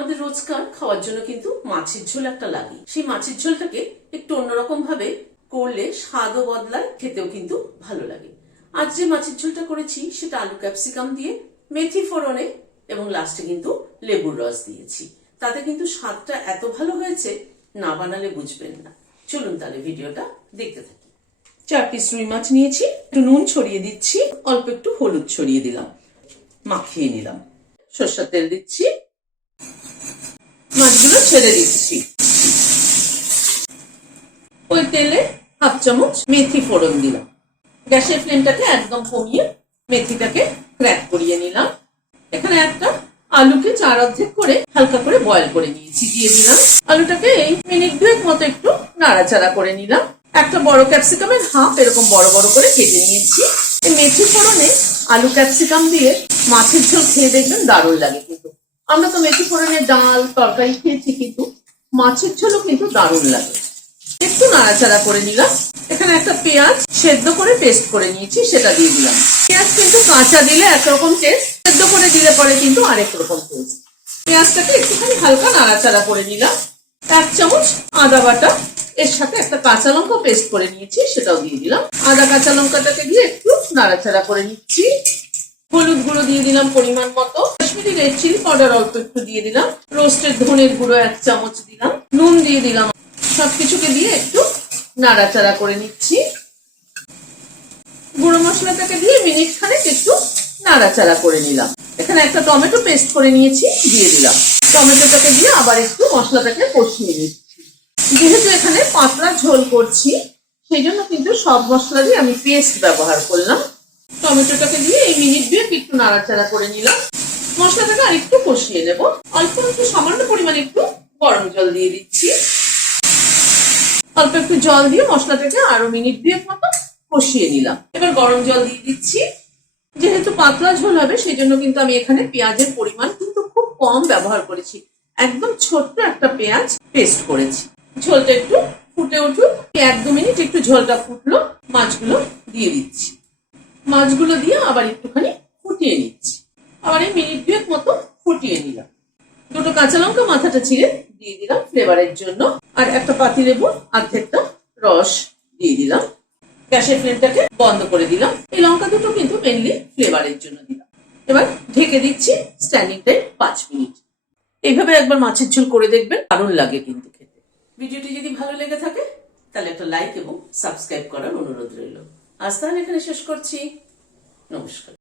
আমাদের রোজকার খাওয়ার জন্য কিন্তু মাছের ঝোল একটা লাগে। সেই মাছের ঝোলটাকে একটু অন্যরকম ভাবে করলে স্বাদও বদলায়, খেতেও কিন্তু ভালো লাগে। আজ যে মাছের ঝোলটা করেছি সেটা আলু ক্যাপসিকাম দিয়ে, মেথি ফোড়নে এবং লাস্টে কিন্তু লেবুর রস দিয়েছি। তাতে কিন্তু স্বাদটা এত ভালো হয়েছে, না বানালে বুঝবেন না। চলুন তাহলে ভিডিওটা দেখতে থাকি। 4 পিস রুই মাছ নিয়েছি, একটু নুন ছড়িয়ে দিচ্ছি, অল্প একটু হলুদ ছড়িয়ে দিলাম, মাখিয়ে নিলাম। সরষের তেল দিচ্ছি, মাছগুলো ছেড়ে দিচ্ছি। ওই তেলে হাফ চামচ মেথি ফোড়ন দিলাম। গ্যাসের ফ্লেমটাকে একদম কমিয়ে মেথিটাকে ক্র্যাক করিয়ে নিলাম। এখানে একটা আলুকে 4 অর্ধেক করে হালকা করে বয়েল করে নিয়েছি, দিয়ে দিলাম। আলুটাকে এই মিনিট 2 মতো একটু নাড়াচাড়া করে নিলাম। একটা বড় ক্যাপসিকামের হাফ এরকম বড় বড় করে কেটে নিয়েছি। এই মেথি ফোড়নে আলু ক্যাপসিকাম দিয়ে মাছের ঝোল খেয়ে দেখবেন দারুণ লাগে। কিন্তু আমরা তো মেথি ফোড়নে ডাল তরকারি খেয়েছি, কিন্তু মাছের ঝোলও কিন্তু দারুণ লাগে। একটু নাড়াচাড়া করে নিলাম। এখানে একটা পেঁয়াজ সেদ্ধ করে পেস্ট করে নিয়েছি, সেটা দিয়ে দিলাম। পেঁয়াজ কিন্তু কাঁচা দিলে একরকম টেস্ট, সেদ্ধ করে দিলে পরে কিন্তু আরেক রকম টেস্ট। পেঁয়াজটাকে একটুখানি হালকা নাড়াচাড়া করে নিলাম। 1 চামচ আদা বাটা, এর সাথে একটা কাঁচা লঙ্কা পেস্ট করে নিয়েছি, সেটাও দিয়ে দিলাম। আদা কাঁচা লঙ্কাটাকে দিয়ে একটু নাড়াচাড়া করে নিচ্ছি। হলুদ গুঁড়ো দিয়ে দিলাম পরিমাণ মতো, কাশ্মীরি রেড চিলি পাউডার অল্প একটু দিয়ে দিলাম, রোস্টেড ধনের গুঁড়ো 1 চামচ দিলাম, নুন দিয়ে দিলাম। সবকিছুকে দিয়ে একটু নাড়াচাড়া করে নিচ্ছি। গুঁড়ো মশলাটাকে দিয়ে মিনিট খানেক একটু নাড়াচাড়া করে নিলাম। এখানে একটা টমেটো পেস্ট করে নিয়েছি, দিয়ে দিলাম। টমেটোটাকে দিয়ে আবার একটু মশলাটাকে কষিয়ে নিচ্ছি। যেহেতু এখানে পাতলা ঝোল করছি, সেই জন্য কিন্তু সব মশলা দিয়ে আমি পেস্ট ব্যবহার করলাম। টমেটোটাকে দিয়ে এই মিনিট 2 একটু নাড়াচাড়া করে নিলাম। মশলাটাকে আর একটু কষিয়ে নেব। অল্প একটু সামান্য পরিমাণে একটু গরম জল দিয়ে দিচ্ছি। অল্প একটু জল দিয়ে মশলাটাকে আরো মিনিট 2 মতো কষিয়ে নিলাম। এবার গরম জল দিয়ে দিচ্ছি। যেহেতু পাতলা ঝোল হবে, সেই জন্য কিন্তু আমি এখানে পেঁয়াজের পরিমাণ কিন্তু খুব কম ব্যবহার করেছি। একদম ছোট্ট একটা পেঁয়াজ পেস্ট করেছি। ঝোলটা একটু ফুটে উঠুক, 1-2 মিনিট একটু ঝোলটা ফুটলো, মাছগুলো দিয়ে দিচ্ছি। মাছগুলো দিয়ে আবার একটুখানি ফুটিয়ে নিচ্ছি। আবার এই মিনিট 2 মতো ফুটিয়ে নিলাম। 2টো কাঁচা লঙ্কা মাথাটা ছিঁড়ে দিয়ে দিলাম ফ্লেভারের জন্য, আর একটা পাতিলেবুর অর্ধেকটা রস দিয়ে দিলাম। গ্যাসের ফ্লেমটাকে বন্ধ করে দিলাম। এই লঙ্কা দুটো কিন্তু মেনলি ফ্লেভারের জন্য দিলাম। এবার ঢেকে দিচ্ছি স্ট্যান্ডিং টাইম 5 মিনিট। এইভাবে একবার মাছের ঝোল করে দেখবেন, দারুণ লাগে কিন্তু খেতে। ভিডিওটি যদি ভালো লেগে থাকে তাহলে একটা লাইক এবং সাবস্ক্রাইব করার অনুরোধ রইল। আজ তাহলে এখানে শেষ করছি। নমস্কার।